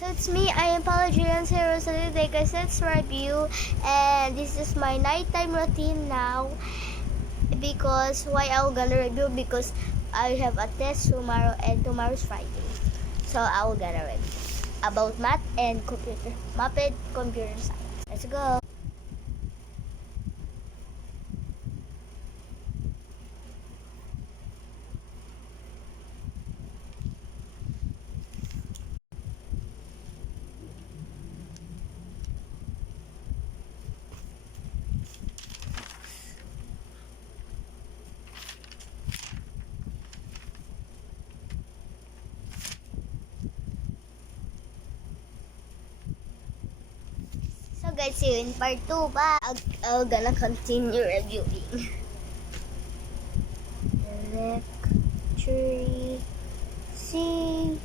So it's me, I am Paula Julian Zero. So today guys, let's review. And this is my nighttime routine now. Because why I'm gonna review? Because I have a test tomorrow and tomorrow's Friday. So I'm gonna review about math and computer science. Let's go. So guys, see you in part 2. Bye. I'm gonna continue reviewing. Electric C